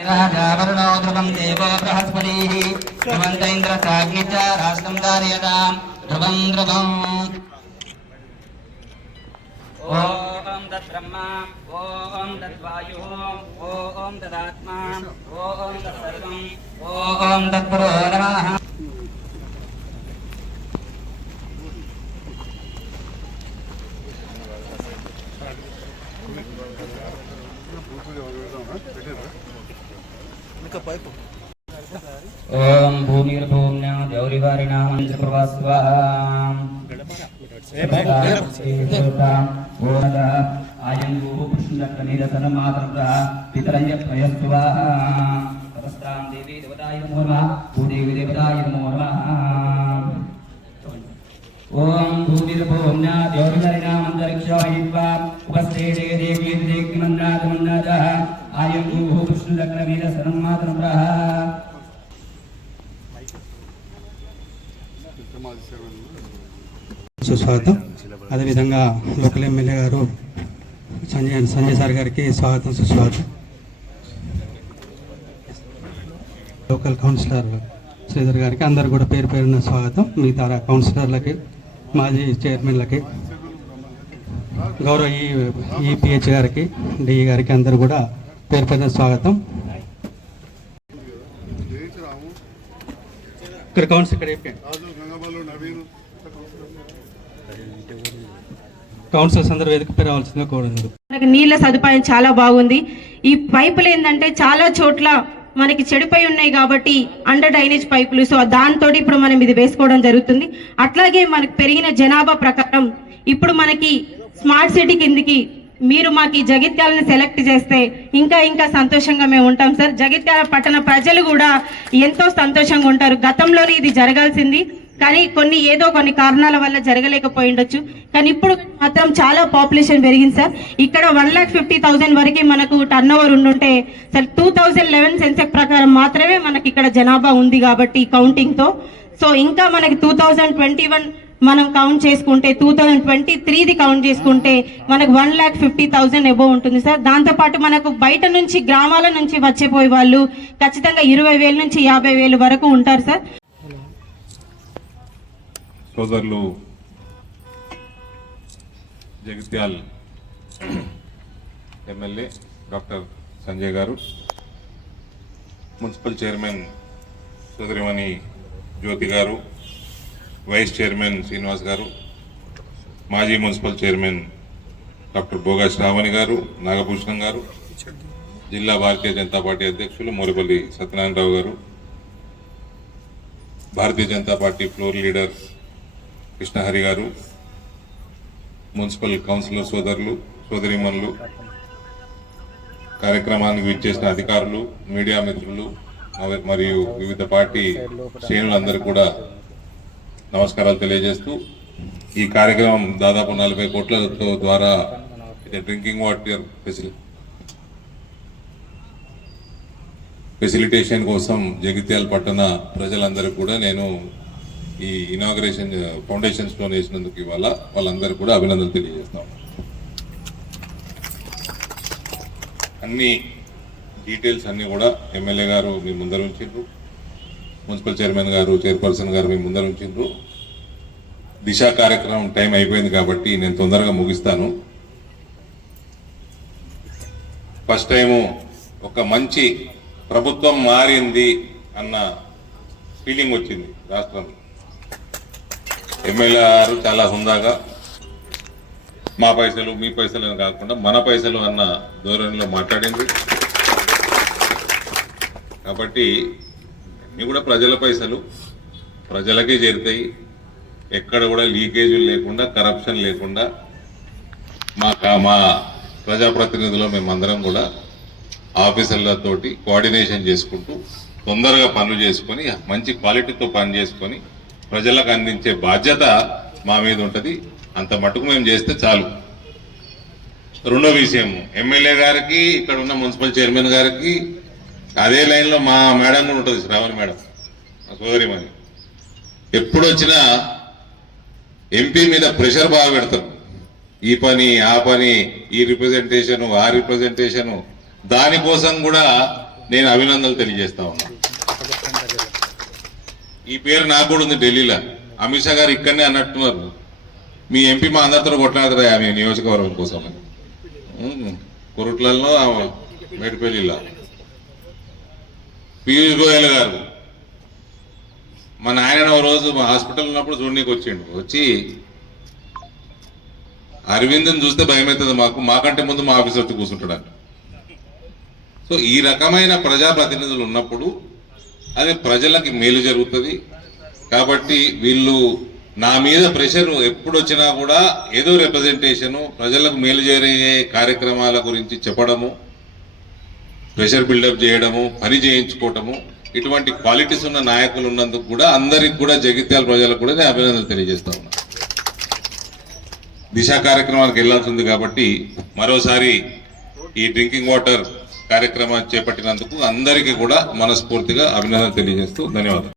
రుణోద్రువం దేవో బృహస్పతి ధ్రువంతైంద్ర సాగ్ని చ రాష్ట్రం ధారయతాం ధ్రువం ధ్రువం ఓం తద్బ్రహ్మ ఓం తద్వాయు ఓం తదాత్మ ఓం తత్సర్వం ఓం తత్పురో నమః ఓం భూమిర్భూమ్యా గౌరివారిణామంత్రప్రభాస్వాహ ఆయంగూ పుష్ణీరసన మాతృత పితరంజ ప్రయస్వాహ ఉపస్థే దేవీ దేవి మన్నాథ సుస్వాగతం. అదేవిధంగా లోకల్ ఎమ్మెల్యే గారు సంజయ్ సంజయ్ సార్ గారికి స్వాగతం సుస్వాగతం. లోకల్ కౌన్సిలర్ శ్రీధర్ గారికి అందరు కూడా పేరు పేరున్న స్వాగతం. మిగతా కౌన్సిలర్లకి మాజీ చైర్మన్లకి గౌరవ ఈ ఈపీహెచ్ గారికి డిఈ గారికి అందరు కూడా పేరు స్వాగతం. ఇక్కడ కౌన్సిల్ ఇక్కడ కౌన్సిలర్స్ అందరూ వేదికపై రావాల్సిందిగా కోరింది మనకి నీళ్ళ సదుపాయం చాలా బాగుంది. ఈ పైపులు ఏంటంటే చాలా చోట్ల మనకి చెడిపోయి ఉన్నాయి కాబట్టి అండర్ డ్రైనేజ్ పైపులు. సో దాంతో ఇప్పుడు మనం ఇది వేసుకోవడం జరుగుతుంది. అట్లాగే మనకు పెరిగిన జనాభా ప్రకారం ఇప్పుడు మనకి స్మార్ట్ సిటీ కిందికి మీరు మాకు ఈ జగిత్యాలను సెలెక్ట్ చేస్తే ఇంకా ఇంకా సంతోషంగా మేము ఉంటాం సార్. జగిత్యాల పట్టణ ప్రజలు కూడా ఎంతో సంతోషంగా ఉంటారు. గతంలోనే ఇది జరగాల్సింది. కానీ కొన్ని ఏదో కొన్ని కారణాల వల్ల జరగలేకపోయి ఉండొచ్చు కానీ ఇప్పుడు మాత్రం చాలా పాపులేషన్ పెరిగింది సార్. ఇక్కడ వన్ ల్యాక్ ఫిఫ్టీ థౌసండ్ వరకు మనకు టర్న్ ఓవర్ ఉండుంటే sir two thousand eleven census ప్రకారం మాత్రమే మనకి ఇక్కడ జనాభా ఉంది కాబట్టి కౌంటింగ్తో సో ఇంకా మనకి టూ థౌజండ్ ట్వంటీ వన్ మనం కౌంట్ చేసుకుంటే టూ థౌజండ్ ట్వంటీ త్రీది కౌంట్ చేసుకుంటే మనకు one lakh fifty thousand above ఉంటుంది సార్. దాంతోపాటు మనకు బయట నుంచి గ్రామాల నుంచి వచ్చేపోయే వాళ్ళు ఖచ్చితంగా ఇరవై వేల నుంచి యాభై వేలు వరకు ఉంటారు సార్. సోదరులు జగిత్యాల్ ఎమ్మెల్యే డాక్టర్ సంజయ్ గారు మున్సిపల్ చైర్మన్ సోదరిమణి జ్యోతి గారు వైస్ చైర్మన్ శ్రీనివాస్ గారు మాజీ municipal chairman doctor Bhoga Sravani గారు నాగభూషణం గారు జిల్లా భారతీయ జనతా పార్టీ అధ్యక్షులు మోరిపల్లి సత్యనారాయణరావు గారు భారతీయ జనతా పార్టీ ఫ్లోర్ లీడర్ కృష్ణహరి గారు మున్సిపల్ కౌన్సిలర్ సోదరులు సోదరిమణులు కార్యక్రమానికి విచ్చేసిన అధికారులు మీడియా మిత్రులు మరియు వివిధ పార్టీ శ్రేణులందరూ కూడా నమస్కారాలు తెలియజేస్తూ ఈ కార్యక్రమం దాదాపు నలభై కోట్లతో ద్వారా డ్రింకింగ్ వాటర్ ఫెసిలి ఫెసిలిటేషన్ కోసం జగిత్యాల పట్టణ ప్రజలందరూ కూడా నేను ఈ ఇనాగ్రేషన్ ఫౌండేషన్ స్టోన్ వేసినందుకు ఇవాళ వాళ్ళందరూ కూడా అభినందనలు తెలియజేస్తాం. అన్ని డీటెయిల్స్ అన్ని కూడా ఎమ్మెల్యే గారు మీ ముందర ఉంచారు మున్సిపల్ చైర్మన్ గారు చైర్పర్సన్ గారు మీ ముందర ఉంచిండ్రు. దిశ కార్యక్రమం టైం అయిపోయింది కాబట్టి నేను తొందరగా ముగిస్తాను. ఫస్ట్ టైము ఒక మంచి ప్రభుత్వం మారింది అన్న ఫీలింగ్ వచ్చింది రాష్ట్రంలో. ఎమ్మెల్యే గారు చాలా హుందాగా మా పైసలు మీ పైసలు అని కాకుండా మన పైసలు అన్న ధోరణిలో మాట్లాడింది కాబట్టి ఇవి కూడా ప్రజల పైసలు. ప్రజలకే చేరుతాయి. ఎక్కడ కూడా లీకేజీలు లేకుండా కరప్షన్ లేకుండా మా మా ప్రజాప్రతినిధులు మేమందరం కూడా ఆఫీసర్లతోటి కోఆర్డినేషన్ చేసుకుంటూ తొందరగా పనులు చేసుకొని మంచి క్వాలిటీతో పని చేసుకొని ప్రజలకు అందించే బాధ్యత మా మీద ఉంటుంది. అంత మటుకు మేము చేస్తే చాలు. రెండో విషయం ఎమ్మెల్యే గారికి ఇక్కడ ఉన్న మున్సిపల్ చైర్మన్ గారికి అదే లైన్లో మా మేడం కూడా ఉంటుంది శ్రావణి మేడం మా సోదరిమణి ఎప్పుడు వచ్చినా ఎంపీ మీద ప్రెషర్ బాగా పెడతారు. ఈ పని ఆ పని ఈ రిప్రజెంటేషను ఆ రిప్రజెంటేషను దానికోసం కూడా నేను అభినందనలు తెలియజేస్తా ఉన్నా. ఈ పేరు నాకు కూడా ఉంది ఢిల్లీలో. అమిత్ షా గారు ఇక్కడనే అన్నట్టున్నారు. మీ ఎంపీ మా అందరితో కొట్లాడతారా ఆమె నియోజకవర్గం కోసం కొరుట్లలో మేడిపల్లిలో. పీయూష్ గోయల్ గారు. మా నాయన ఓ రోజు మా హాస్పిటల్ ఉన్నప్పుడు చూడనీకి వచ్చిండు. వచ్చి అరవింద్ని చూస్తే భయం అవుతుంది మాకు మాకంటే ముందు మా ఆఫీస్ వచ్చి కూర్చుంటాడు సో ఈ రకమైన ప్రజాప్రతినిధులు ఉన్నప్పుడు అది ప్రజలకి మేలు జరుగుతుంది. కాబట్టి వీళ్ళు నా మీద ప్రెషర్ ఎప్పుడు వచ్చినా కూడా ఏదో రిప్రజెంటేషన్ ప్రజలకు మేలు చేరే కార్యక్రమాల గురించి చెప్పడము ప్రెషర్ బిల్డప్ చేయడము పని చేయించుకోవటము ఇటువంటి క్వాలిటీస్ ఉన్న నాయకులు ఉన్నందుకు కూడా అందరికి కూడా జగిత్యాల ప్రజలకు కూడా నేను అభినందనలు తెలియజేస్తా ఉన్నా. దిశ కార్యక్రమానికి వెళ్ళాల్సింది కాబట్టి మరోసారి ఈ డ్రింకింగ్ వాటర్ కార్యక్రమాన్ని చేపట్టినందుకు అందరికీ కూడా మనస్ఫూర్తిగా అభినందనలు తెలియజేస్తూ ధన్యవాదాలు.